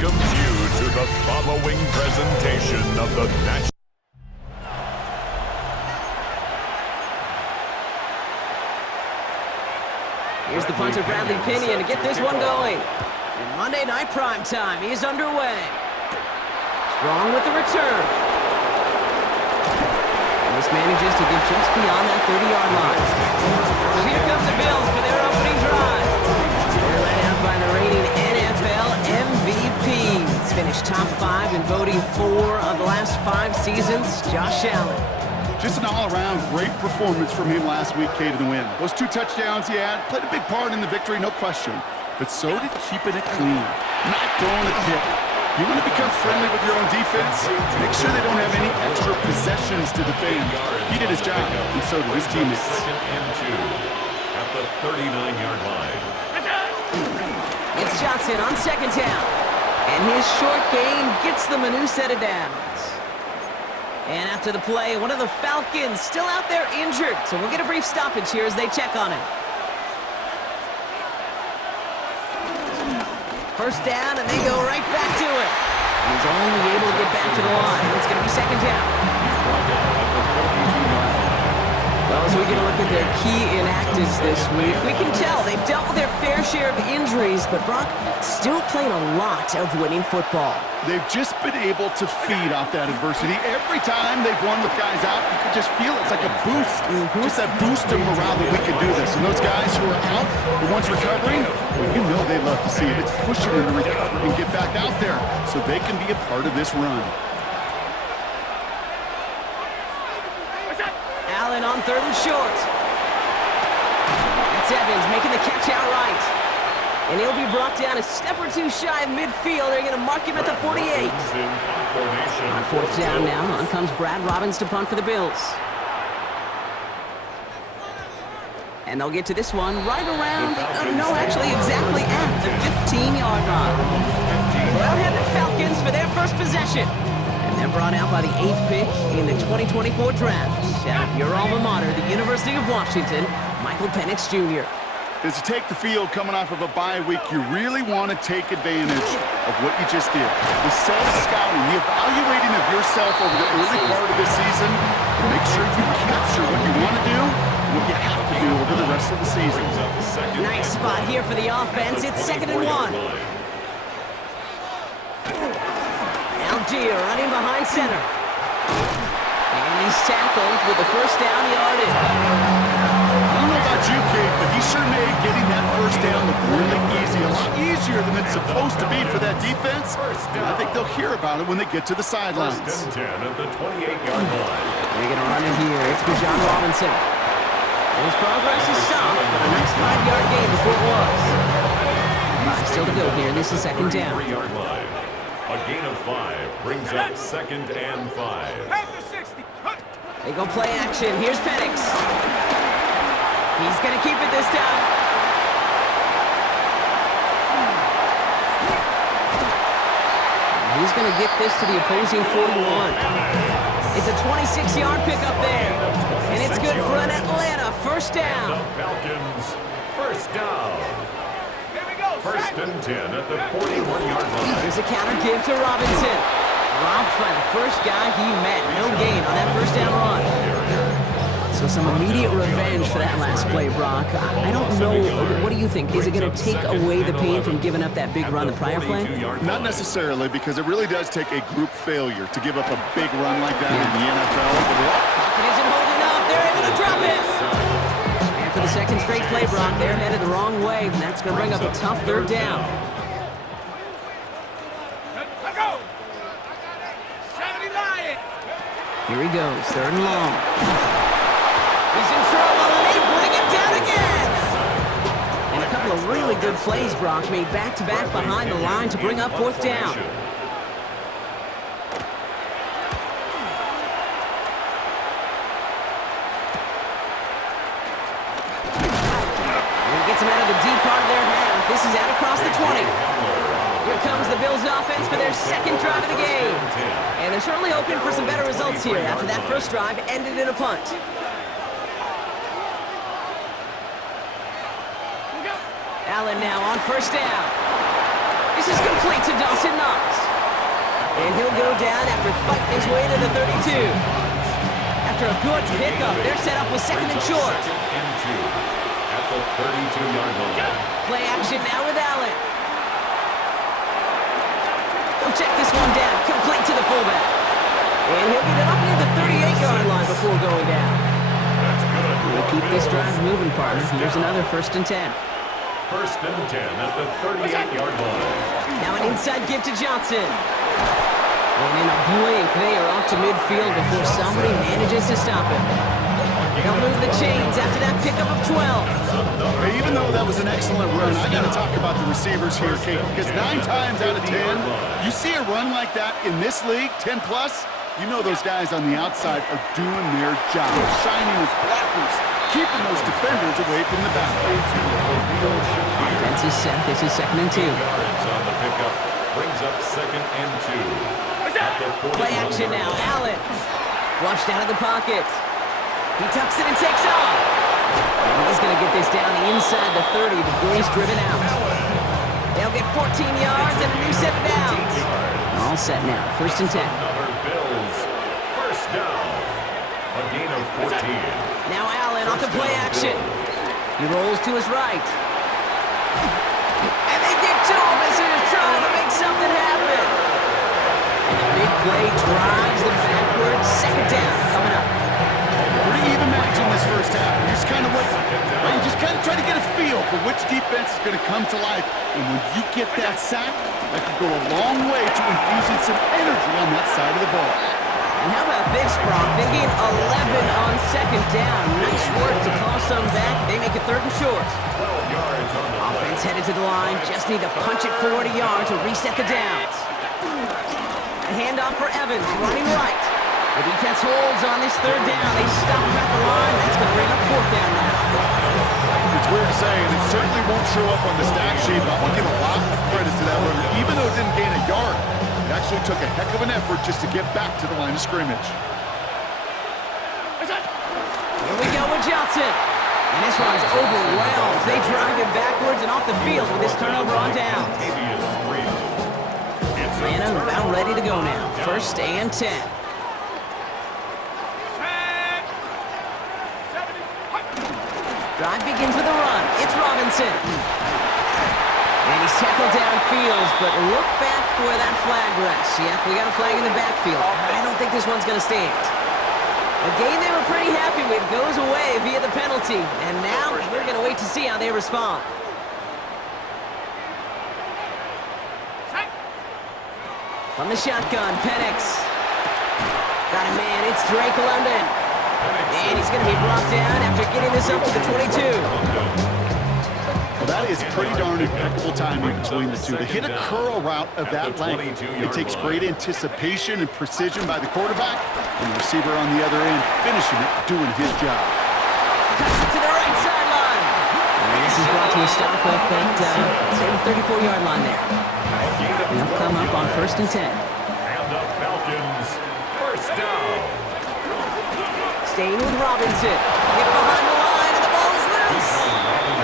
welcomes you to the following presentation of the National. Here's the punter, Bradley Pinion, to get this one going. In Monday Night Prime Time, he's underway. Strong with the return. And this manages to get just beyond that 30-yard line. So here come the Bills for their opening drive. They're led out by the reigning NFL MVPs. Finished top 5 in voting 4 of the last 5 seasons, Josh Allen. Just an all-around great performance from him last week, K, to the win. Those 2 touchdowns he had played a big part in the victory, no question. But so did keeping it clean, not throwing a pick. You want to become friendly with your own defense? Make sure they don't have any extra possessions to defend. He did his job, and so did his teammates. Second and 2 at the 39-yard line. It's Johnson on second down. And his short gain gets them a new set of downs. And after the play, one of the Falcons still out there injured. So we'll get a brief stoppage here as they check on him. First down, and they go right back to it. He's only able to get back to the line. It's going to be second down. Well, as we get a look at their key inactives this week, we can tell they've dealt with their fair share of injuries, but Brock still playing a lot of winning football. They've just been able to feed off that adversity. Every time they've won with guys out, you can just feel it's like a boost. Just that boost of morale that we can do this. And those guys who are out, the ones recovering, well, you know they love to see it. It's pushing them to recover and get back out there so they can be a part of this run. Allen on third and short. That's Evans making the catch outright. And he'll be brought down a step or 2 shy of midfield. They're going to mark him at the 48. On fourth down now, on comes Brad Robbins to punt for the Bills. And they'll get to this one right around, actually exactly at the 15-yard line. They'll head the Falcons for their first possession. And they're brought out by the 8th pick in the 2024 draft. Out of your alma mater, the University of Washington, Michael Penix Jr. As you take the field coming off of a bye week, you really want to take advantage of what you just did. The self-scouting, the evaluating of yourself over the early part of this season, and make sure you capture what you want to do and what you have to do over the rest of the season. Nice spot here for the offense. It's 2nd and 1. Algier running behind center. And he's tackled with the first down yardage. I don't know about you, Kate, but he sure made getting that first down look really easy. A lot easier than it's supposed to be for that defense. And I think they'll hear about it when they get to the sidelines. First and 10 at the 28-yard line. They're going to run it here. It's Bijan Robinson. And his progress is soft, but a nice 5-yard gain before it was. 5 still to go here. This is second down. 3-yard line. A gain of 5 brings up 2nd and 5. They go play action. Here's Penix. He's going to keep it this time. He's going to get this to the opposing 41. It's a 26-yard pickup there. And it's good for an Atlanta first down. The Falcons, first down. First and 10 at the 41-yard line. Here's a counter give to Robinson. Robbed by the first guy he met. No gain on that first down run. So some immediate revenge for that last play, Brock. I don't know. What do you think? Is it going to take away the pain from giving up that big run the prior play? Not necessarily, because it really does take a group failure to give up a big run like that in the NFL. Pocket isn't holding up. They're able to drop it. And for the second straight play, Brock, they're headed the wrong way. And that's going to bring up a tough third down. Here he goes, third and long. He's in trouble, and they bring him down again! And a couple of really good plays, Brock, made back-to-back behind the line to bring up fourth down. And he gets him out of the deep part of their half. This is out across the 20. Here comes the Bills offense for their second drive of the game. And they're certainly hoping for some better results here after that first drive ended in a punt. Allen now on first down. This is complete to Dawson Knox. And he'll go down after fighting his way to the 32. After a good pickup, they're set up with second and short. Second and 2 at the 32-yard line. Play action now with Allen. He'll check this one down, complete to the fullback. And he'll get it up near the 38-yard line before going down. That's good. We'll keep this drive moving, partner. Here's another 1st and 10. 1st and 10 at the 38-yard line. Now an inside give to Johnson. And in a blink, they are off to midfield before somebody manages to stop him. They'll move the chains after that pickup of 12. Hey, even though that was an excellent run, I got to talk about the receivers here, Kate, because 9 times out of 10, you see a run like that in this league, 10+, you know those guys on the outside are doing their job, shining as blockers, keeping those defenders away from the backfield. Offense is set. This is 2nd and 2. Yards on the pickup brings up 2nd and 2. Play action now. Allen. Flushed out of the pocket. He tucks it and takes off. And he's going to get this down inside the 30 before he's driven out. They'll get 14 yards and a new set of downs. All set now. 1st and 10. Another Bills. 1st down. A gain of 14. Now Allen off the play action. He rolls to his right. And they get to him as he's trying to make something happen. And the big play drives them backwards. 2nd down coming up. Pretty even match in this first half. You just kind of wait. Right? You just kind of try to get a feel for which defense is going to come to life. And when you get that sack, that could go a long way to infusing some energy on that side of the ball. And how about this, Brock? They gain 11 on 2nd down. Nice work to call some back. They make it 3rd and short. 12 yards on the Offense headed to the line. Just need to punch it 40 yards to reset the downs. A handoff for Evans, running right. The defense holds on this 3rd down. They stop him at the line. That's going to bring up 4th down now. It's weird to say, and it certainly won't show up on the stat sheet, but I'm going to give a lot of credit to that runner. Even though it didn't gain a yard, it actually took a heck of an effort just to get back to the line of scrimmage. Here we go with Johnson. And this one's overwhelmed. They drive him backwards and off the field with this turnover on downs. Atlanta about ready to go now. 1st and 10. Drive begins with a run. It's Robinson. And he's tackled downfield, but look back where that flag rests. Yep, we got a flag in the backfield. I don't think this one's going to stand. A game they were pretty happy with goes away via the penalty. And now we're going to wait to see how they respond. From the shotgun, Penix. Got a man, it's Drake London. And he's going to be brought down after getting this up to the 22. Well, that is pretty darn impeccable timing between the two. To hit a curl route of that length, it takes great anticipation and precision by the quarterback, and the receiver on the other end finishing it, doing his job. Cuts it to the right sideline. And this is brought to a stop up at the 34-yard line there. They'll come up on 1st and 10. And the Falcons, 1st down. Staying with Robinson. Get behind the line, and the ball is loose.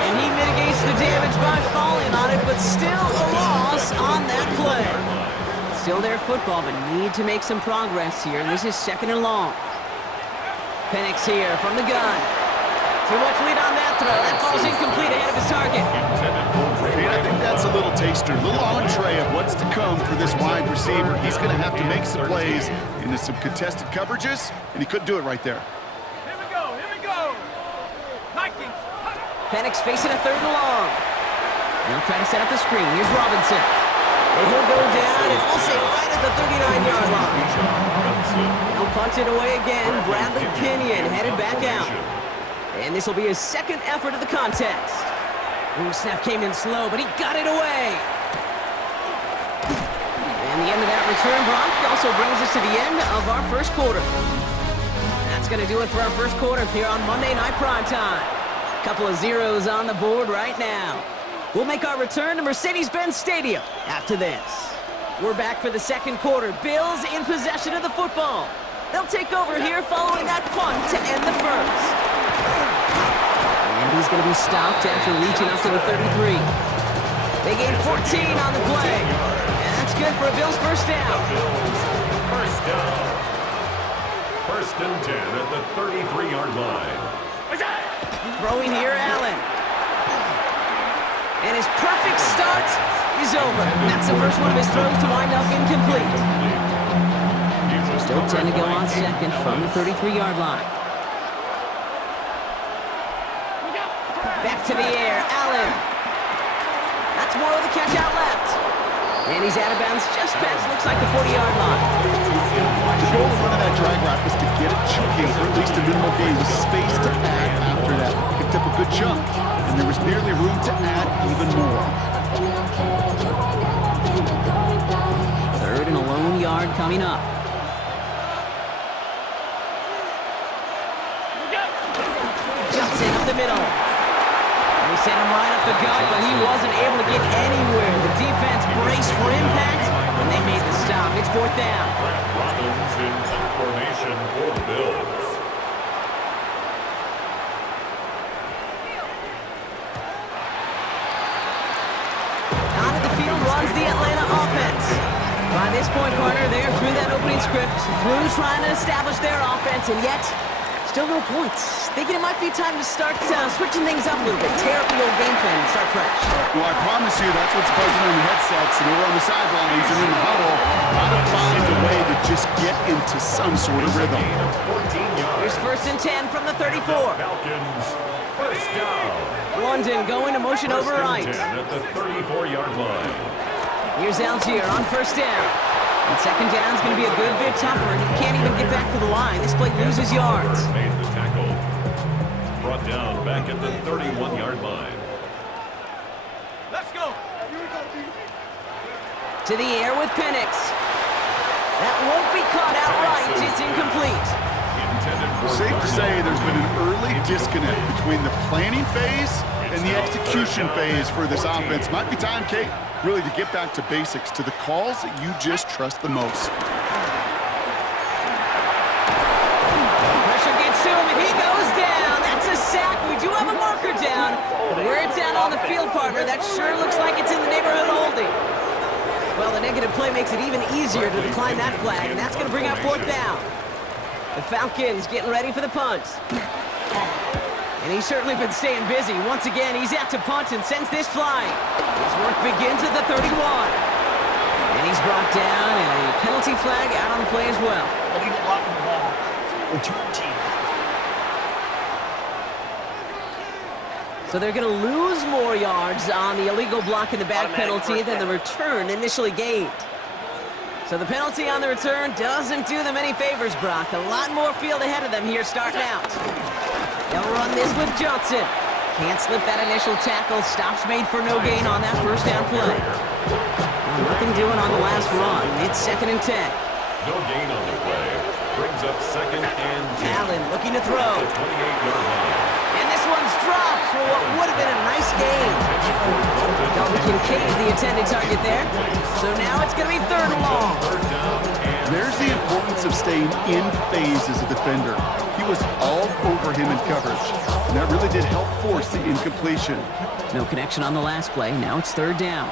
And he mitigates the damage by falling on it, but still a loss on that play. Still their football, but need to make some progress here. And this is 2nd and long. Penix here from the gun. Too much lead on that throw. That falls incomplete ahead of his target. And I think that's a little taster, a little entree of what's to come for this wide receiver. He's going to have to make some plays into some contested coverages, and he couldn't do it right there. Here we go. Vikings. Penix facing a 3rd and long. They'll try to set up the screen. Here's Robinson. And he'll go down, and we'll say right at the 39-yard line. He'll punch it away again. Bradley Pinion headed back out. And this will be his 2nd effort of the contest. Ooh, snap came in slow, but he got it away. And the end of that return block also brings us to the end of our 1st quarter. That's going to do it for our 1st quarter here on Monday Night Primetime. Couple of zeros on the board right now. We'll make our return to Mercedes-Benz Stadium after this. We're back for the 2nd quarter. Bills in possession of the football. They'll take over here following that punt to end the 1st. And he's going to be stopped after reaching up to the 33. They gain 14 on the play. And that's good for a Bills first down. Bills, first down. First and 10 at the 33-yard line. Throwing here, Allen. And his perfect start is over. That's the first one of his throws to wind up incomplete. Still 10 to go on second from the 33-yard line. Back to the air, Allen. That's more of the catch out left. And he's out of bounds just past, looks like the 40-yard line. The goal of running that drag route was to get it chunking for at least a minimal gain with space to add after that. Picked up a good chunk, and there was nearly room to add even more. Third and a lone yard coming up. Johnson up the middle. They sent him right up the gut, but he wasn't able to get anywhere. The defense braced for impact, and they made the stop. It's fourth down. Robbins in formation for the Bills. Onto the field runs the Atlanta offense. By this point, partner, they're through that opening script, through trying to establish their offense, and yet still no points. Thinking it might be time to start switching things up a little bit. Tear up the old game plan and start fresh. Well, I promise you that's what's buzzing on the headsets and over on the sidelines and in the huddle. Gotta find a way to just get into some sort of rhythm. 14 yards. Here's first and 10 from the 34. Falcons, first down. London going to motion over right. First and 10 at the 34-yard line. Here's Algier on first down. And second down's going to be a good bit tougher. He can't even get back to the line. This play loses yards. Made the tackle. Brought down back at the 31-yard line. Let's go. To the air with Penix. That won't be caught outright. It's incomplete. Intended for Safe to say there's been an early disconnect between the planning phase and the execution phase for this offense. Might be time, Kate, really to get back to basics, to the calls that you just trust the most. Pressure gets to him, and he goes down. That's a sack. We do have a marker down. But where it's at on the field, partner, that sure looks like it's in the neighborhood of holding. Well, the negative play makes it even easier to decline that flag, and that's going to bring up fourth down. The Falcons getting ready for the punt. And he's certainly been staying busy. Once again, he's out to punt and sends this flying. His work begins at the 31. And he's brought down, and a penalty flag out on the play as well. Illegal blocking the ball. Return team. So they're going to lose more yards on the illegal block in the back penalty than the return initially gained. So the penalty on the return doesn't do them any favors, Brock. A lot more field ahead of them here starting out. They'll run this with Johnson. Can't slip that initial tackle. Stops made for no gain on that first down play. Well, nothing doing on the last run. It's second and 10. no gain on the play. Brings up second and 10. Allen looking to throw. The 28-yard line. And this one's dropped for what would have been a nice gain. Dalton Kincaid, the intended target there. So now it's going to be third and long. There's the importance of staying in phase as a defender. He was all over him in coverage, and that really did help force the incompletion. No connection on the last play. Now it's third down.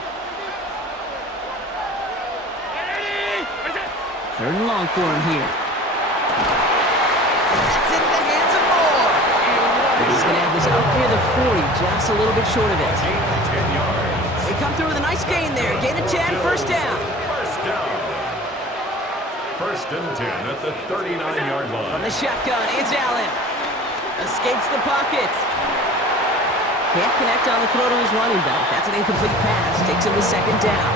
Third and long for him here. That's into the hands of Moore. But he's going to have this up near the 40, just a little bit short of it. 10 yards. They come through with a nice gain there. Gain of 10, first down. First down. First and 10 at the 39-yard From line. the shotgun, it's Allen. Escapes the pocket. Can't connect on the throw to his running back. That's an incomplete pass. Takes him to second down.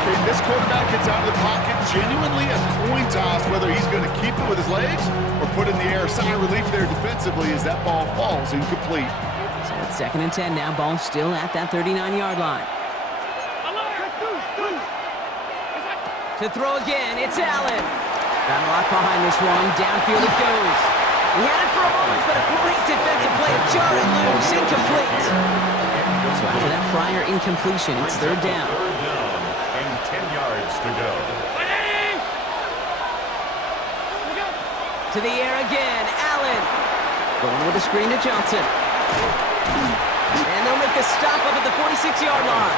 Okay, this quarterback gets out of the pocket, genuinely a coin toss whether he's going to keep it with his legs or put it in the air. Sigh of relief there defensively as that ball falls incomplete. So it's second and 10 now. Ball still at that 39-yard line. To throw again, it's Allen. Got a lot behind this one. Downfield it goes. He had it for a moment, but a great defensive play to jar it loose. Incomplete. So after that prior incompletion, it's third down. Third down and 10 yards to go. To the air again, Allen. Going with a screen to Johnson. And they'll make the stop up at the 46-yard line.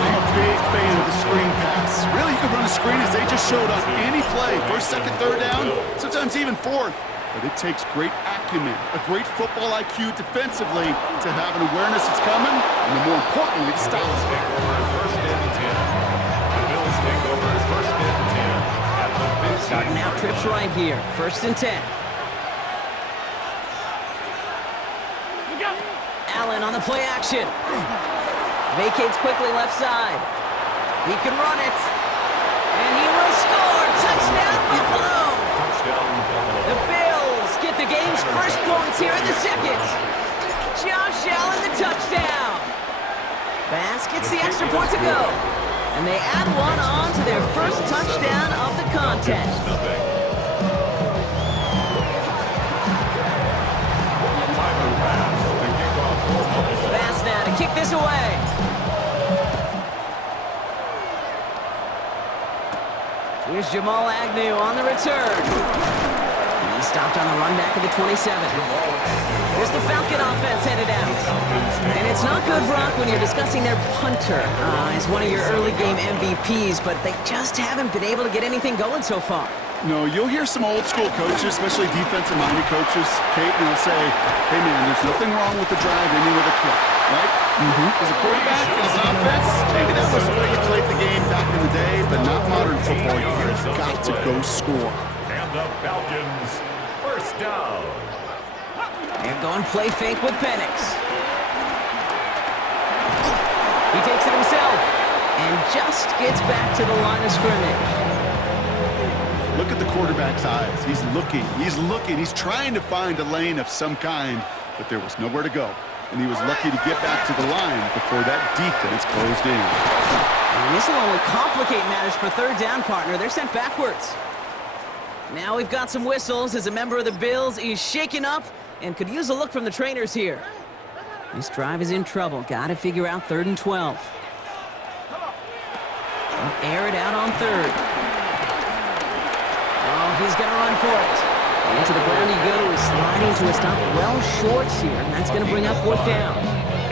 I'm a big fan of the screen pass. Really, you can run a screen as they just showed on any play. First, second, third down, sometimes even fourth. But it takes great acumen, a great football IQ defensively to have an awareness it's coming, and more importantly, to stop it. Take over first and 10. The Bills take over first and 10 at the 15. Starting out trips right here. First and 10. Allen on the play action. Vacates quickly left side. He can run it. And he will score. Touchdown, Buffalo. Touchdown, Buffalo. The Bills get the game's first points here in the second. Josh Allen, the touchdown. Bass gets the extra point to go. And they add one on to their first touchdown of the contest. Nothing. Tyler Bass to kick off for Buffalo. Bass now to kick this away. Here's Jamal Agnew on the return. He stopped on the run back of the 27. Here's the Falcon offense headed out. And it's not good, Brock, when you're discussing their punter as one of your early game MVPs, but they just haven't been able to get anything going so far. No, you'll hear some old school coaches, especially defensive-minded coaches, Kate, and they'll say, hey man, there's nothing wrong with the drive ending with a kick, right? As a quarterback and as an offense, maybe that was the way you played the game back in the day, but not modern football. You've got to go score. And the Falcons, first down. They're going play fake with Penix. He takes it himself and just gets back to the line of scrimmage. Look at the quarterback's eyes. He's looking, he's trying to find a lane of some kind, but there was nowhere to go. And he was lucky to get back to the line before that defense closed in. And this will only complicate matters for third down, partner. They're sent backwards. Now we've got some whistles as a member of the Bills is shaken up and could use a look from the trainers here. This drive is in trouble. Got to figure out 3rd and 12. They'll air it out on 3rd. Oh, he's going to run for it. Into the ground he goes, sliding to a stop well short here, and that's going to bring up 4th down.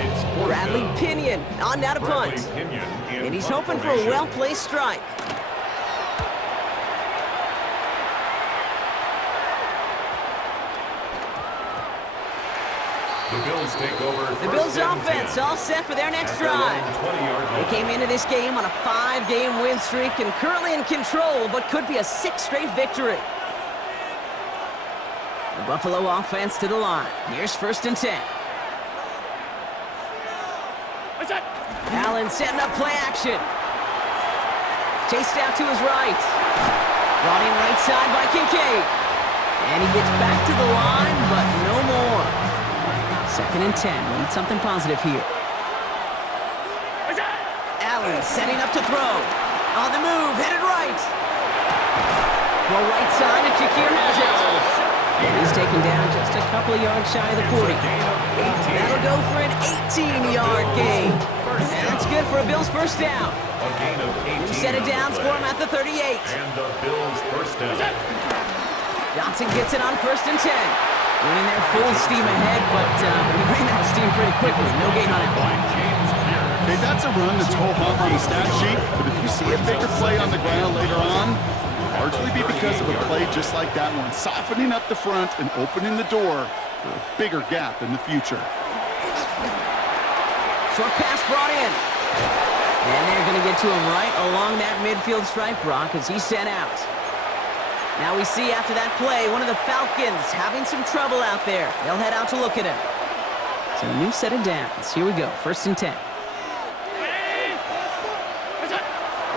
It's 4th Bradley down. Pinion on now to punt. Bradley Pinion in And he's punt hoping for a formation. well-placed strike. The Bills take over The first Bills and offense 10 all set for their next at their own drive. 20-yard They line. came into this game on a 5-game win streak and currently in control, but could be a 6th straight victory. The Buffalo offense to the line. Here's 1st and 10. Allen setting up play action. Chased out to his right. Brought in right side by Kincaid. And he gets back to the line, but no more. 2nd and 10. Need something positive here. Allen setting up to throw. On the move, headed right. Well, right side, and Shakir has it. And he's taken down just a couple of yards shy of the 40. That'll go for an 18-yard gain. And that's good for a Bills first down. A gain of 18. New set of downs for him at the 38. And the Bills first down. Johnson gets it on 1st and 10. Winning there full steam ahead, but he ran out of steam pretty quickly. No gain on that one. Okay, that's a run that's ho-hum on the stat sheet, but if you see a bigger play on the ground later on, largely be because of a play just like that one, softening up the front and opening the door for a bigger gap in the future. Short pass brought in. And they're going to get to him right along that midfield stripe, Brock, as he's sent out. Now we see after that play, one of the Falcons having some trouble out there. They'll head out to look at him. So a new set of downs. Here we go, 1st and 10.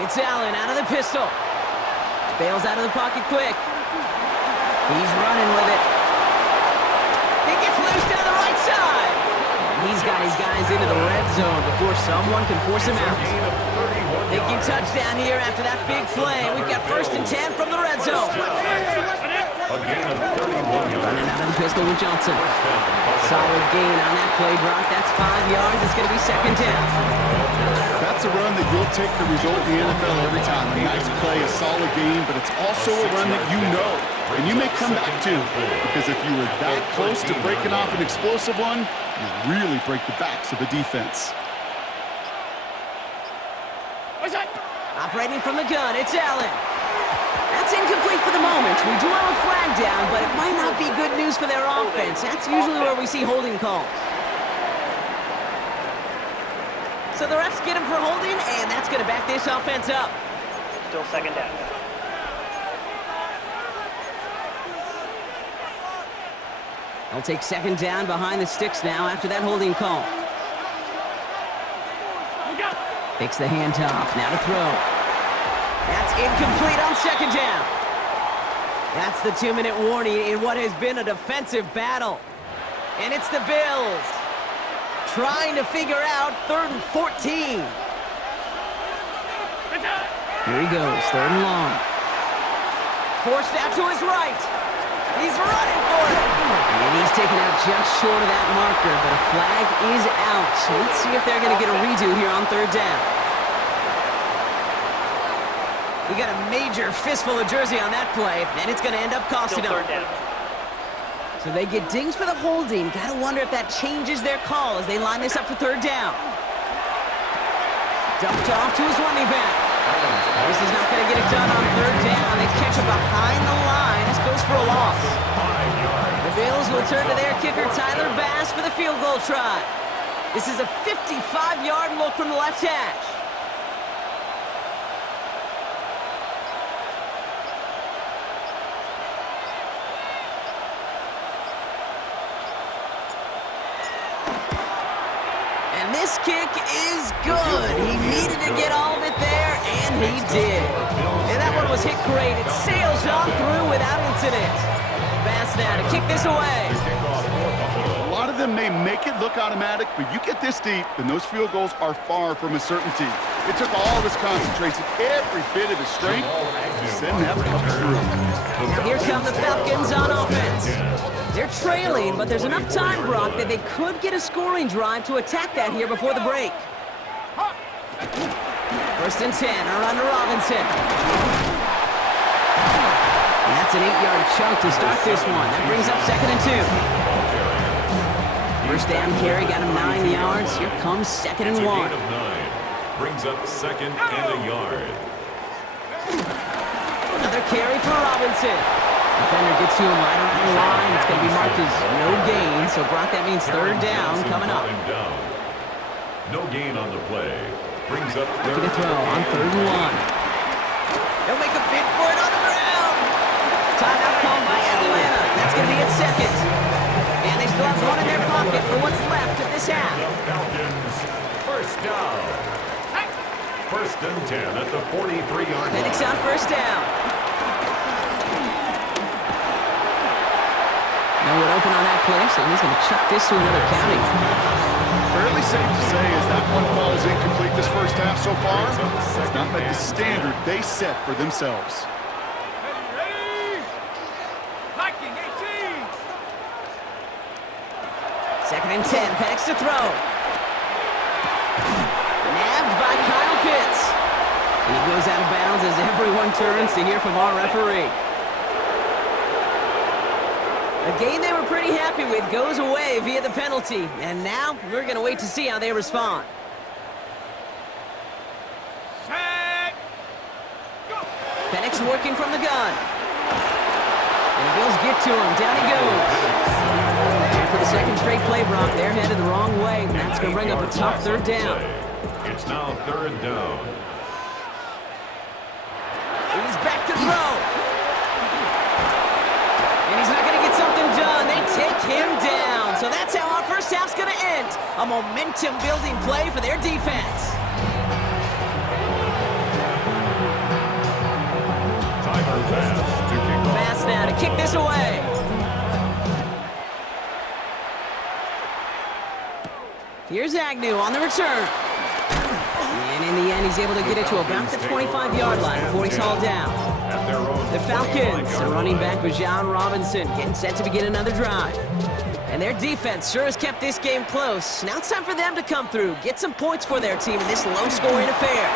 It's Allen out of the pistol. Bails out of the pocket quick. He's running with it. He gets loose down the right side. And he's got his guys into the red zone before someone can force him out. Thinking touchdown here after that big play. We've got 1st and 10 from the red zone. A gain of 31 yards. Running out of the pistol with Johnson. Solid gain on that play, Brock. That's 5 yards. It's going to be 2nd down. That's a run that you'll take the result in the NFL every time. A nice play, a solid game, but it's also a run that you know, and you may come back to, because if you were that close to breaking off an explosive one, and really break the backs of the defense. Operating from the gun, it's Allen. That's incomplete for the moment. We do have a flag down, but it might not be good news for their offense. That's usually where we see holding calls. So the refs get him for holding, and that's going to back this offense up. Still second down. They'll take second down behind the sticks now after that holding call. Takes the handoff, now to throw. That's incomplete on second down. That's the 2-minute warning in what has been a defensive battle. And it's the Bills trying to figure out 3rd and 14. Here he goes, 3rd and long. Forced out to his right. He's running for it. And he's taken out just short of that marker, but a flag is out. So let's see if they're going to get a redo here on 3rd down. We got a major fistful of jersey on that play, and it's going to end up costing them. So they get dings for the holding. You got to wonder if that changes their call as they line this up for 3rd down. Dumped off to his running back. This is not going to get it done on 3rd down. They catch him behind the line. This goes for a loss. The Bills will turn to their kicker, Tyler Bass, for the field goal try. This is a 55-yard look from the left hash. And this kick is good. He needed to get all of it there, and he did. And that one was hit great. It sails on through without incident. Bass now to kick this away. A lot of them may make it look automatic, but you get this deep, and those field goals are far from a certainty. It took all of his concentration, every bit of his strength, to send that puck through. Now here come the Falcons on offense. They're trailing, but there's enough time, Brock, that they could get a scoring drive to attack that here before the break. 1st and 10, a run to Robinson. And that's an 8-yard chunk to start this one. That brings up 2nd and 2. 1st down carry, got him 9 yards. Here comes 2nd and 1. Brings up 2nd and a yard. Another carry for Robinson. Defender gets to him right around the line. It's going to be marked as no gain. So, Brock, that means 3rd down coming up. No gain on the play. Brings up 3rd. Looking to throw on 3rd and 1. They'll make a bid for it on the ground. Timeout called by Atlanta. That's going to be its 2nd. And they still have one in their pocket for what's left of this half. The Falcons, 1st down. 1st and 10 at the 43-yard line. Penix on 1st down. No one open on that play, so he's going to chuck this to another county. Fairly safe to say as that one falls incomplete this first half so far, it's not met the standard they set for themselves. Ready? Hiking 18. 2nd and 10, Penix to throw. Nabbed by Kyle Pitts. And he goes out of bounds as everyone turns to hear from our referee. A game they were pretty happy with goes away via the penalty. And now we're going to wait to see how they respond. Set. Go. Penix working from the gun. And the Bills get to him. Down he goes. And for the 2nd straight play, Brock, they're headed the wrong way. And that's going to bring up a tough 3rd down. It's now 3rd down. He's back to throw. And he's not going to get something done. They take him down. So that's how our first half's going to end. A momentum-building play for their defense. Tyler Bass to kick off. Bass now to kick this away. Here's Agnew on the return. And in the end, he's able to get it to about the 25-yard line before he's hauled down. The Falcons, running back Bijan Robinson, getting set to begin another drive. And their defense sure has kept this game close. Now it's time for them to come through, get some points for their team in this low-scoring affair.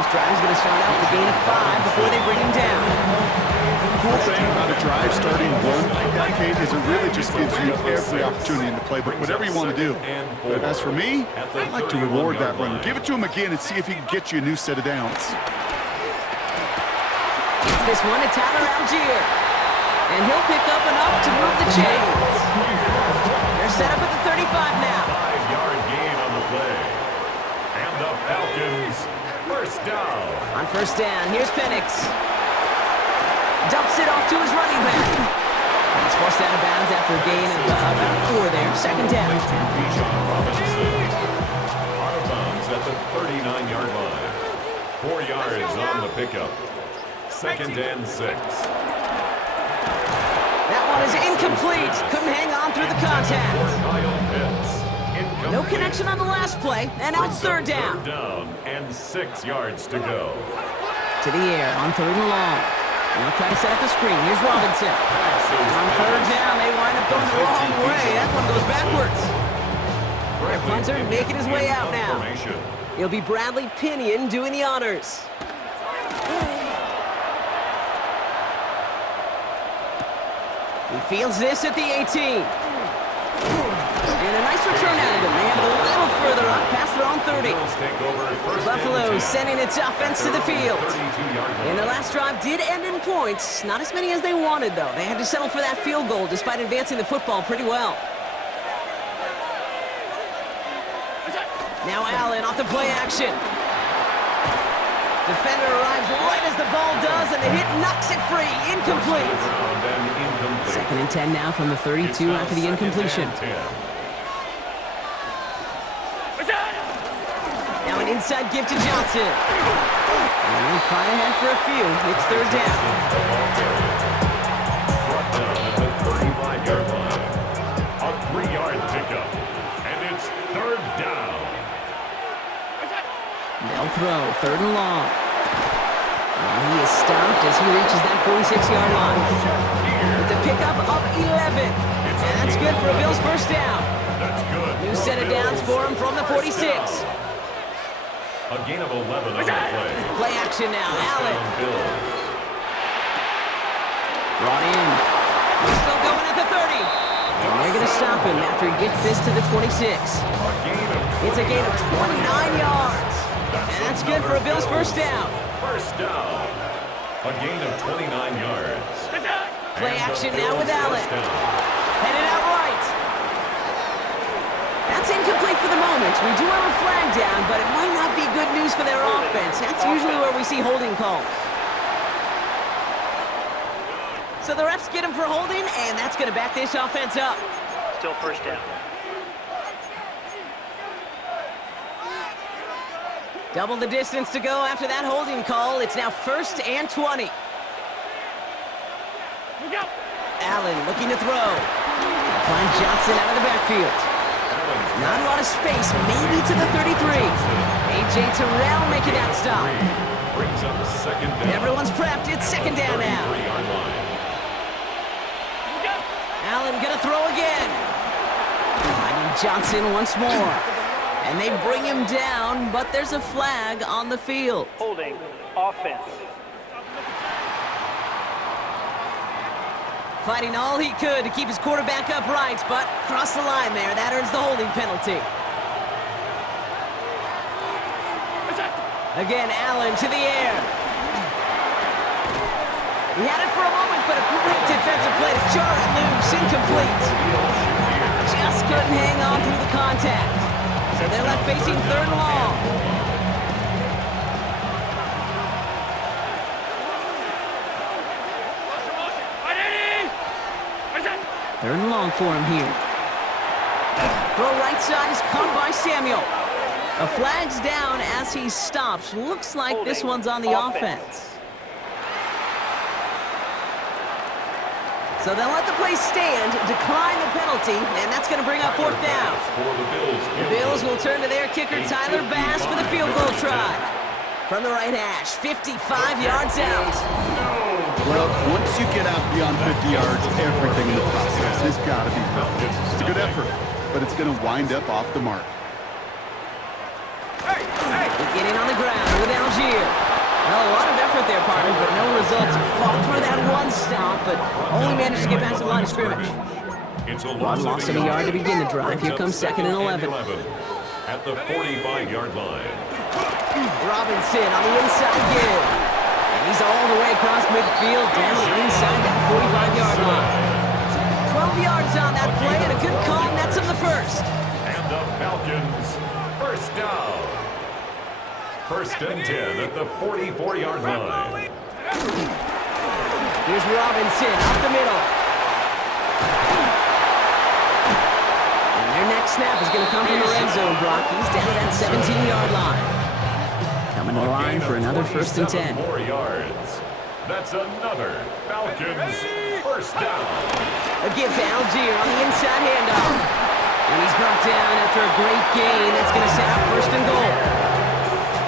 This drive is going to start out with a gain of 5 before they bring him down. Cool thing about a drive starting run like that, Kate, is it really just gives you every opportunity in the playbook, whatever you want to do. But as for me, I'd like to reward that run. Give it to him again and see if he can get you a new set of downs. It's this one to Tyler Algier. And he'll pick up enough to move the chains. They're set up at the 35 now. 5-yard gain on the play. And the Falcons, first down. On first down, here's Penix. Dumps it off to his running back. And he's forced out of bounds after a gain of about 4 there. Second down. To Bijan Robinson. Out of bounds at the 39-yard line. 4 yards on the pickup. Second and 6. That one is incomplete. Couldn't hang on through the contact. No connection on the last play, and now it's third down. Third down and 6 yards to go. To the air on third and long. Now try to set up the screen. Here's Robinson. On third down, they wind up going the wrong way. That one goes backwards. Their punter making his way out now. It'll be Bradley Pinion doing the honors. He fields this at the 18. And a nice return out of him. They have it a little further up past their own 30. Buffalo sending its offense to the field. And their last drive did end in points. Not as many as they wanted, though. They had to settle for that field goal despite advancing the football pretty well. Now Allen off the play action. Defender arrives right as the ball does, and the hit knocks it free. Incomplete. Second and 10 now from the 32 after the incompletion. Now an inside give to Johnson. And they fly ahead for a few. It's third down. Brought down at the 35-yard line. A 3-yard pickup. And it's third down. They'll throw, third and long. And he is stopped as he reaches that 46-yard line. It's a pickup of 11. And that's good for a Bills first down. That's good. New set of downs for him from the 46. A gain of 11 on the play. Play action now, Allen. Bills. Brought in. He's still going at the 30. And they're going to stop him after he gets this to the 26. It's a gain of 29 yards. And that's good for a Bills first down. First down. A gain of 29 yards. Play action now with Allen. Headed out right. That's incomplete for the moment. We do have a flag down, but it might not be good news for their offense. That's usually where we see holding calls. So the refs get him for holding, and that's going to back this offense up. Still first down. Double the distance to go after that holding call. It's now first and 20. Allen looking to throw. Find Johnson out of the backfield. Not a lot of space, maybe to the 33. A.J. Terrell making that stop. Brings up second down. Everyone's prepped. It's second down now. Allen gonna throw again. Finding Johnson once more. And they bring him down, but there's a flag on the field. Holding offense. Fighting all he could to keep his quarterback upright, but crossed the line there. That earns the holding penalty. Again, Allen to the air. He had it for a moment, but a great defensive play to jar it loose. Incomplete. Just couldn't hang on through the contact. So they're left facing third and long. Third and long for him here. Throw right side is caught by Samuel. A flag's down as he stops. Looks like this one's on the offense. So they'll let the play stand, decline the penalty, and that's going to bring up fourth down. The Bills will turn to their kicker, Tyler Bass, for the field goal try. From the right hash, 55 yards out. Well, once you get out beyond 50 yards, everything in the process has got to be perfect. It's a good effort, but it's going to wind up off the mark. Getting on the ground with Algier. effort there, partner, but no results. Fought for that one stop, but only managed to get back to the line of scrimmage. One loss of a yard to begin the drive. Here comes 2nd and 11. At the 45-yard line. Robinson on the inside give. And he's all the way across midfield, down inside that 45-yard line. 12 yards on that play, and a good call nets him the first. And the Falcons, first down. 1st and 10 at the 44-yard line. Here's Robinson up the middle. And their next snap is going to come from the red zone, Brock. He's down at that 17-yard line. Coming to the line for another 1st and 10. 4 yards. That's another Falcons first down. A give to Algier on the inside handoff. And he's brought down after a great gain. That's going to set up 1st and goal.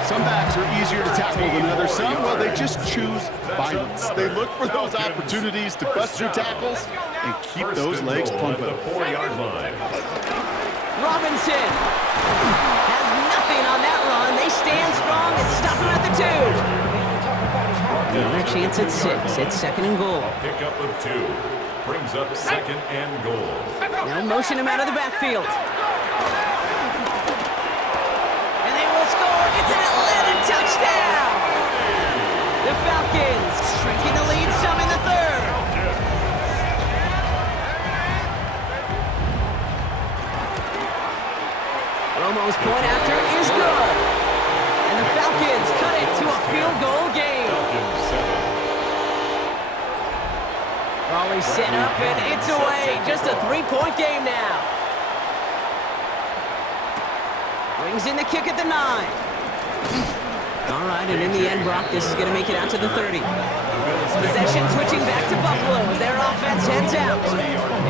Some backs are easier to tackle than others. Some, well, they just choose violence. They look for those opportunities to bust through tackles and keep those legs pumping. 4-yard line. Robinson has nothing on that run. They stand strong and stop him at the 2. Another chance at 6. It's 2nd and goal. Pickup of 2. Brings up 2nd and goal. Now motion him out of the backfield. And they will score. It's an Atlanta touchdown. The Falcons shrinking the lead some in the 3rd. Romo's point after is good. And the Falcons cut it to a field goal game. Raleigh set up and it's away. Just a 3-point game now. Brings in the kick at the 9. All right, and in the end, Brock, this is going to make it out to the 30. Possession switching back to Buffalo as their offense heads out.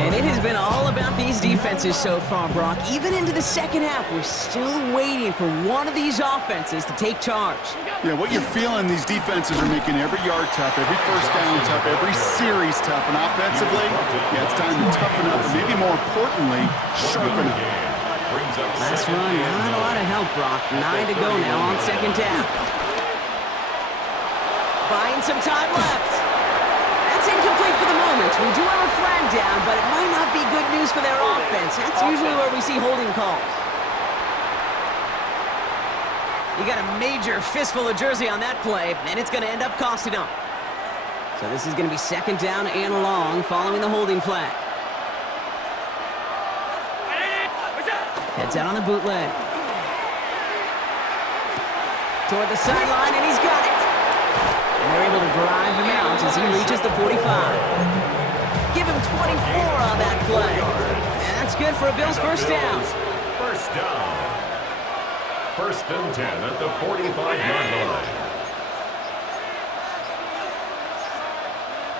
And it has been all about these defenses so far, Brock. Even into the 2nd half, we're still waiting for one of these offenses to take charge. Yeah, what you're feeling, these defenses are making every yard tough, every first down tough, every series tough. And offensively, yeah, it's time to toughen up, and maybe more importantly, sharpen up. Last run, not a lot of help, Brock. 9 to go now on 2nd down. Buying some time left. That's incomplete for the moment. We do have a flag down, but it might not be good news for their offense. That's usually where we see holding calls. You got a major fistful of jersey on that play, and it's going to end up costing them. So this is going to be 2nd down and long following the holding flag. Heads out on the bootleg. Toward the sideline, and he's got it. And they're able to drive him out as he reaches the 45. Give him 24 on that play. And that's good for a Bills first down. First down. 1st and 10 at the 45-yard line.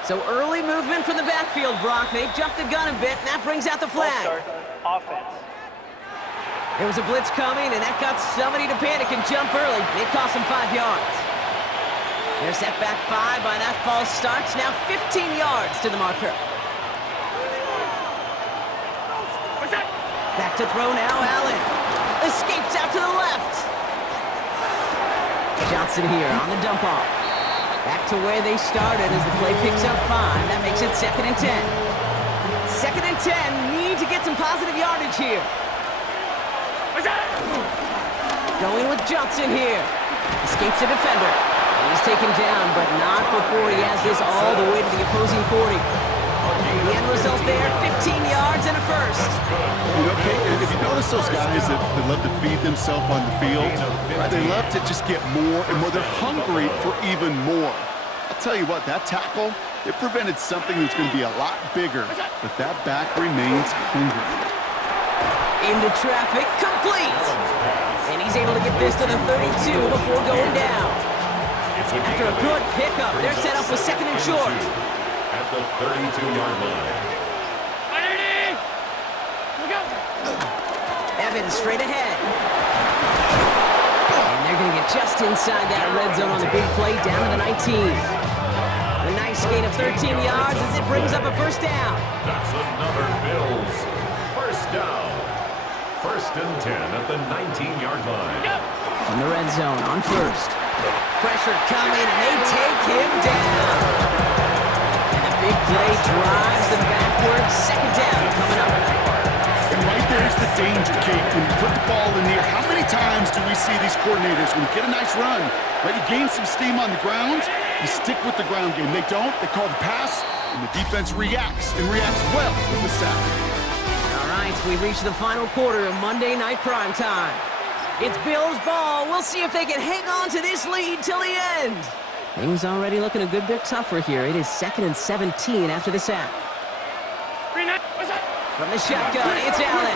So early movement from the backfield, Brock. They jumped the gun a bit, and that brings out the flag. Offense. There was a blitz coming, and that got somebody to panic and jump early. It cost them 5 yards. They're set back 5 by that false start. Now 15 yards to the marker. Back to throw now, Allen. Escapes out to the left. Johnson here on the dump off. Back to where they started as the play picks up 5. That makes it 2nd and 10. 2nd and 10. Need to get some positive yardage here. Going with Johnson here. Escapes the defender. And he's taken down, but not before he has this all the way to the opposing 40. The end result there, 15 yards and a first. You know, Kate, if you notice those guys that love to feed themselves on the field, right, they love to just get more and more. They're hungry for even more. I'll tell you what, that tackle, it prevented something that's going to be a lot bigger, but that back remains hungry. Into traffic, complete. And he's able to get this to the 32 before going down. After a good pickup, they're set up with 2nd and short. At the 32-yard line. Evans straight ahead. And they're going to get just inside that red zone on the big play down to the 19. A nice gain of 13 yards as it brings up a first down. That's another Bills first down. 1st and 10 at the 19-yard line. From the red zone on 1st. Pressure coming, and they take him down. And the big play drives them backwards. Second down coming up. And right there's the danger, Kate. When you put the ball in there, how many times do we see these coordinators, when you get a nice run, right, you gain some steam on the ground, you stick with the ground game. They don't, they call the pass, and the defense reacts, and reacts well with the sack. All right, we've reached the final quarter of Monday Night Primetime. It's Bills ball. We'll see if they can hang on to this lead till the end. Things already looking a good bit tougher here. It is 2nd and 17 after the sack. From the shotgun, it's Allen.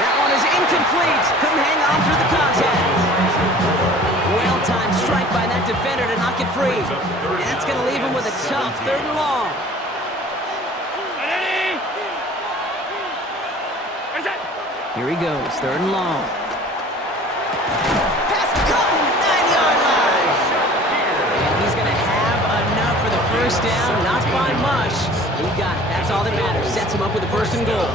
That one is incomplete. Couldn't hang on through the contact. Well-timed strike by that defender to knock it free. And that's going to leave him with a tough 3rd and long. Here he goes, 3rd and long. Pass caught, 9-yard line. And he's going to have enough for the first down, not by much. He got it, that's all that matters. Sets him up with a 1st and goal.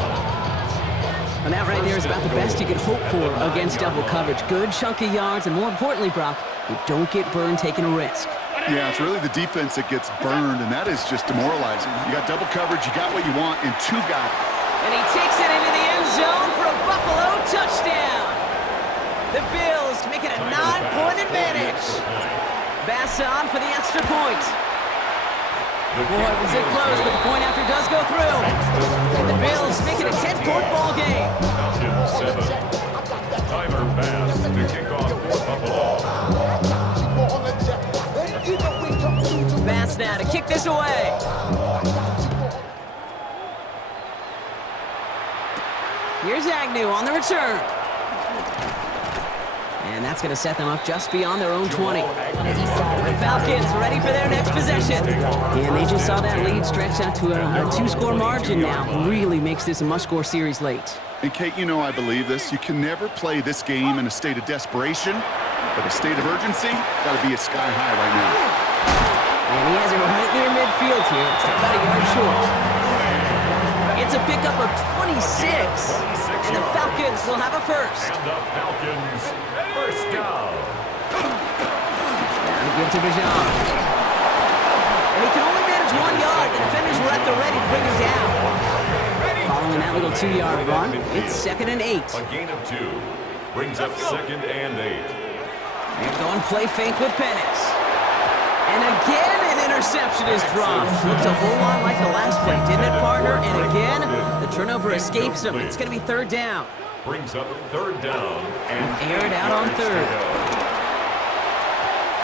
And that right there is about the best you could hope for against double coverage. Good chunk of yards, and more importantly, Brock, you don't get burned taking a risk. Yeah, it's really the defense that gets burned, and that is just demoralizing. You got double coverage, you got what you want, and 2 got it. And he takes it into the end zone for a Buffalo touchdown. The Bills make it a 9-point advantage. Bass on for the extra point. Boy, was it close, but the point after does go through. And the Bills make it a 10-point ball game. Falcons 7. Tyler Bass to kick off for Buffalo. Bass now to kick this away. Here's Agnew on the return. And that's going to set them up just beyond their own 20. The Falcons ready for their next possession. And they just saw that lead stretch out to a 2-score margin now. Really makes this a must-score series late. And Kate, you know I believe this. You can never play this game in a state of desperation, but a state of urgency got to be at sky high right now. And he has it right near midfield here. It's about a yard short. It's a pickup of 26, and the Falcons will have a first. And the Falcons, first down. Now to give to Bijan. And he can only manage 1 yard. The defenders were at the ready to bring him down. Following that little 2-yard run, it's 2nd and 8. A gain of 2 brings up 2nd and 8. And going play fake with Penix. And again, an interception is dropped. Looked a whole lot like the last play, didn't it, partner? And again, the turnover escapes him. It's going to be 3rd down. Brings up 3rd down and aired out on 3rd.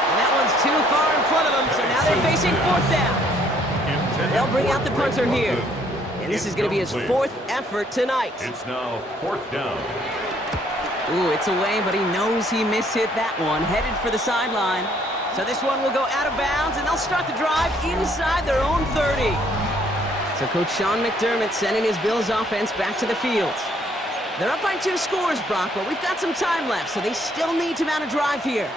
And that one's too far in front of them, so now they're facing 4th down. They'll bring out the punter here. And this is going to be his 4th effort tonight. It's now 4th down. Ooh, it's away, but he knows he mishit that one. Headed for the sideline. So this one will go out of bounds, and they'll start the drive inside their own 30. So Coach Sean McDermott sending his Bills offense back to the field. They're up by 2 scores, Brock, but we've got some time left, so they still need to mount a drive here.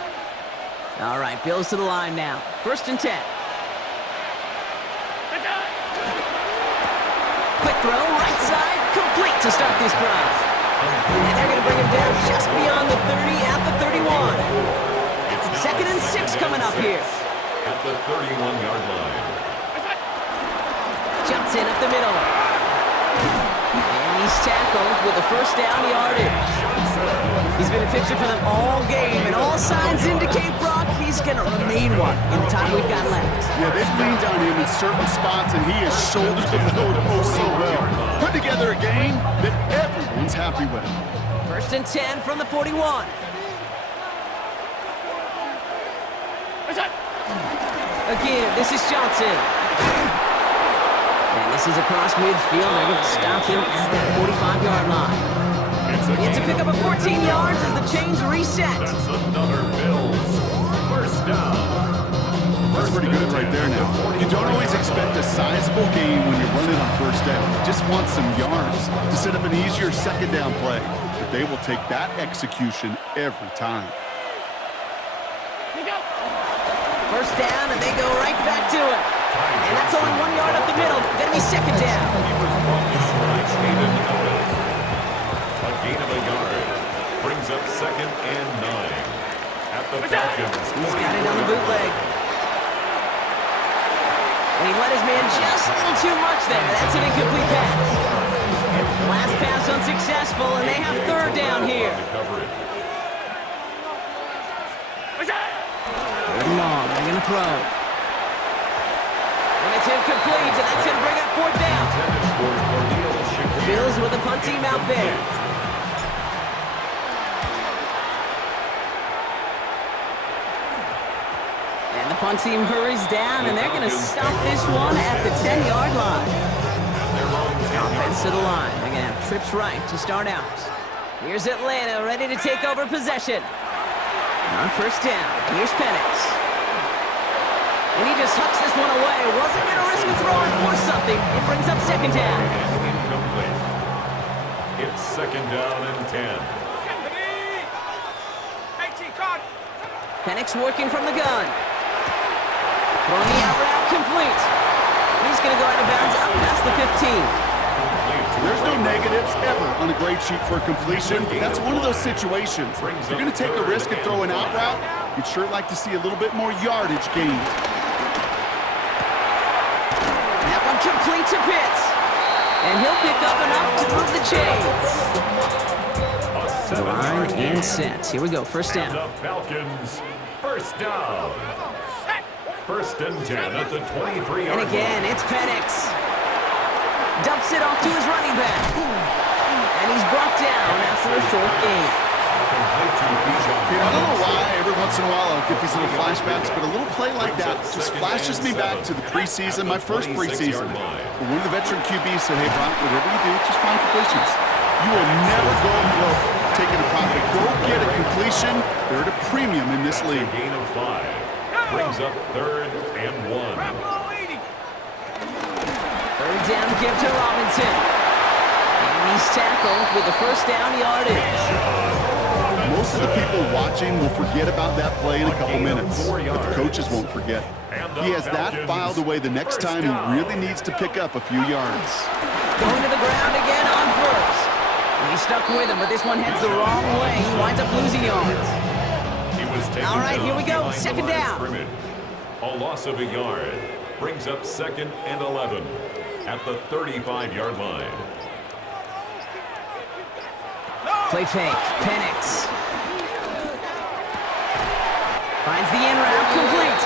All right, Bills to the line now. 1st and 10. Quick throw, right side, complete to start this drive. And they're going to bring him down just beyond the 30 at the 31. 2nd and 6 coming up here. At the 31-yard line. Johnson up the middle. And he's tackled with the 1st down yardage. He's been a fixture for them all game, and all signs indicate, Brock, he's going to remain one in the time we've got left. Yeah, they've leaned on him in certain spots, and he has shouldered the load oh so well. Put together a game that everyone's happy with. 1st and 10 from the 41. Again, this is Johnson. And this is across midfield. They're going to stop him at that 45-yard line. It's a pickup of 14 yards as the chains reset. That's another Bills. First down. That's pretty good right there now. You don't always expect a sizable game when you're running on 1st down. You just want some yards to set up an easier 2nd down play. But they will take that execution every time. 1st down, and they go right back to it. And that's only 1 yard up the middle. Gonna be 2nd down. He was brought down by Caden Ellis. A gain of a yard. Brings up second and 9 at the Falcons. He's got it on the bootleg. And he let his man just a little too much there. That's an incomplete pass. Last pass unsuccessful, and they have third down here. Third and long. They're going to throw. And it's incomplete, and that's going to bring up fourth down. The Bills with the punt team out there. And the punt team hurries down, and they're going to stop this one at the 10-yard line. Offense to the line. They're going to have trips right to start out. Here's Atlanta ready to take over possession. On first down, here's Penix. And he just hucks this one away. Wasn't going to risk a throw or force something. It brings up second down. Incomplete. It's second down and 10. Penix working from the gun. Throwing the out route complete. He's going to go out of bounds up past the 15. There's no negatives ever on a grade sheet for a completion, but that's one of those situations. If you're going to take a risk and throw an out route, you'd sure like to see a little bit more yardage gained. That one complete to Pitts. And he'll pick up enough to move the chains. To the line and set. Here we go, first down. The Falcons, first down. First and 10 at the 23-yard line. And again, it's Penix. Dumps it off to his running back. And he's brought down after a short gain. I don't know why every once in a while I'll get these little flashbacks, but a little play like that just flashes me back to the preseason, my first preseason. When one of the veteran QBs said, hey, Brock, whatever you do, just find completions. You will never go broke taking a profit. Go get a completion. They're at a premium in this league. Gain of 5 brings up third and 1. Third down give to Robinson. And he's tackled with the first down yardage. Most of the people watching will forget about that play in a couple minutes, but the coaches won't forget. He has that filed away the next time he really needs to pick up a few yards. Going to the ground again on first. And he's stuck with him, but this one heads the wrong way. He winds up losing yards. All right, here we go, second down. A loss of a yard brings up second and 11 at the 35-yard line. Play fake, Penix. Finds the in route complete.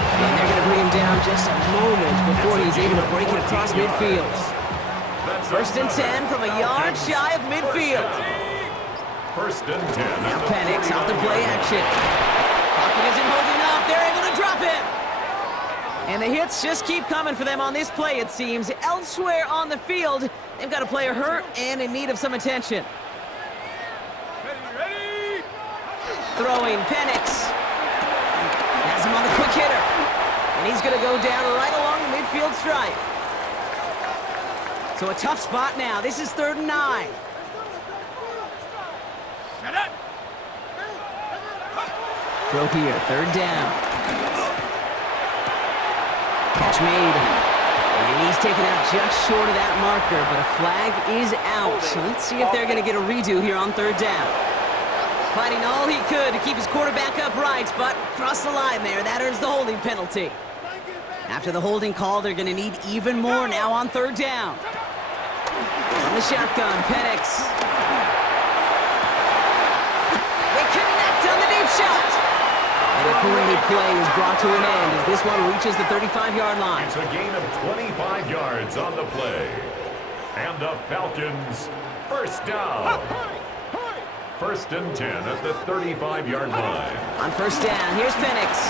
And they're going to bring him down just a moment before he's able to break it across midfield. First and 10 from a yard shy of midfield. First and 10. Now Penix off the play action. Pocket isn't holding up. They're able to drop him. And the hits just keep coming for them on this play, it seems. Elsewhere on the field, they've got a player hurt and in need of some attention. Throwing Penix. Has him on the quick hitter. And he's going to go down right along the midfield stripe. So a tough spot now. This is third and 9. Throw here, third down. Catch made. And he's taken out just short of that marker, but a flag is out. So let's see if they're going to get a redo here on third down. Fighting all he could to keep his quarterback upright, but crossed the line there. That earns the holding penalty. After the holding call, they're going to need even more now on third down. From the shotgun, Penix. They connect on the deep shot. And a great play is brought to an end as this one reaches the 35-yard line. It's a gain of 25 yards on the play. And the Falcons, first down. First and 10 at the 35-yard line. On first down, here's Penix.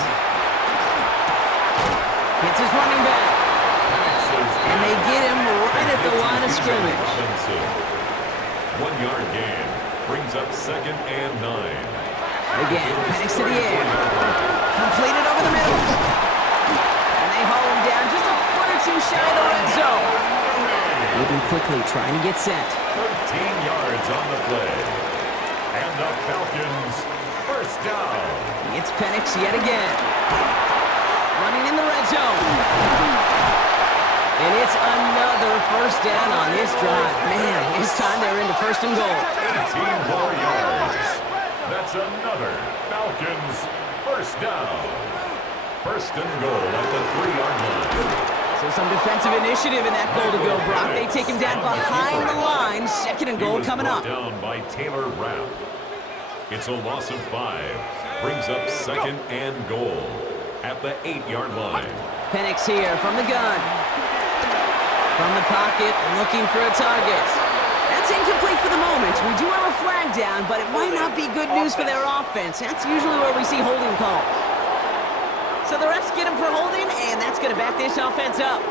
Hits his running back. And they get him right at the line of scrimmage. 1 yard gain brings up second and 9. Again, Penix to the air. Completed over the middle. And they haul him down just a foot or two shy of the red zone. Moving quickly, trying to get set. 13 yards on the play. And the Falcons, first down. It's Penix yet again. Running in the red zone. And it's another first down on this drive. Man, this time they're into first and goal. 18 more yards. It's another Falcons first down. First and goal at the 3-yard line. So some defensive initiative in that goal to go, Brock. They take him down behind the line. Second and goal coming up. Down by Taylor Rapp. It's a loss of 5. Brings up second and goal at the 8-yard line. Penix here from the gun. From the pocket, looking for a target. That's incomplete for the moment. We do have a flag down, but it might not be good news for their offense. That's usually where we see holding calls. So the refs get him for holding, and that's going to back this offense up.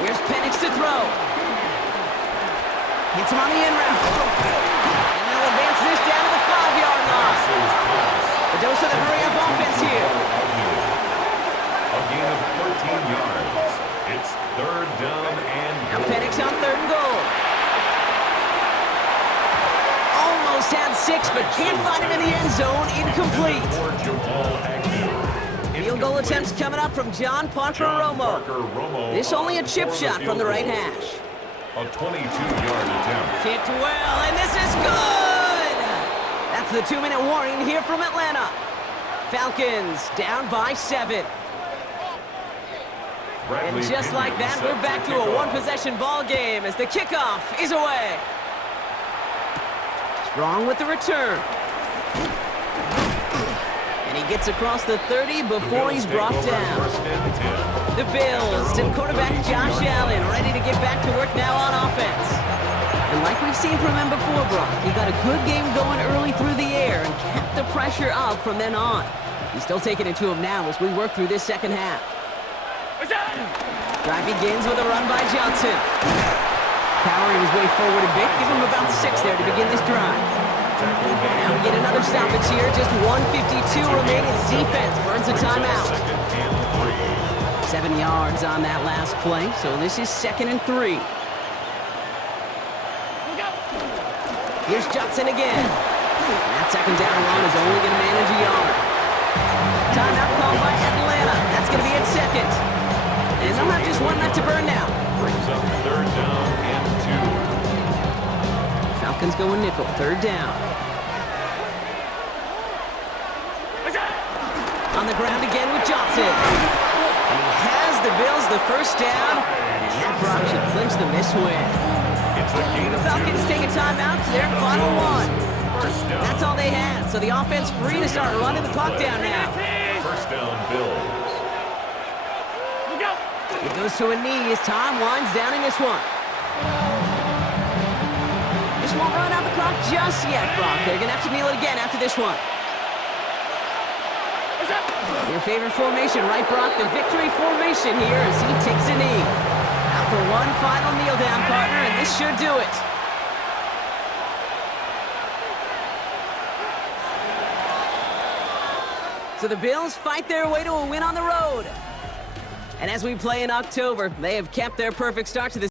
Here's Penix to throw. Hits him on the in route. And they'll advance this down to the 5-yard line. The dose of the hurry-up offense here. A gain of 13 yards. It's third down and Now goal. Penix on third and goal. Almost had 6, but can't find him in the end zone. Incomplete. Field goal attempts coming up from John Parker Romo. This only a chip shot from the right hash. A 22-yard attempt. Kicked well, and this is good! That's the 2-minute warning here from Atlanta. Falcons down by 7. And just like that, we're back to a one-possession ball game as the kickoff is away. Strong with the return. And he gets across the 30 before he's brought down. The Bills and quarterback Josh Allen ready to get back to work now on offense. And like we've seen from him before, Brock, he got a good game going early through the air and kept the pressure up from then on. He's still taking it to him now as we work through this second half. Drive begins with a run by Johnson. Powering his way forward a bit, give him about 6 there to begin this drive. Now we get another stoppage here, just 1:52 remaining. Defense burns a timeout. 7 yards on that last play, so this is 2nd and 3. Here's Johnson again. And that second down run is only going to manage a yard. Timeout called by Atlanta. That's going to be at 2nd. And they'll have just 1 left to burn now. Brings up third down and 2. Falcons going nickel, 3rd down. On the ground again with Johnson. And he has the Bills the first down. And that Brock should clinch them this win. It's a gain The of Falcons 2. take a timeout to their final one. First down. That's all they had, so the offense free to start running the clock down now. First down, Bills. He goes to a knee as time winds down in this one. This won't run out the clock just yet, Brock. They're going to have to kneel it again after this one. Your favorite formation, right, Brock? The victory formation here as he takes a knee. Now for one final kneel down, partner, and this should do it. So the Bills fight their way to a win on the road. And as we play in October, they have kept their perfect start to the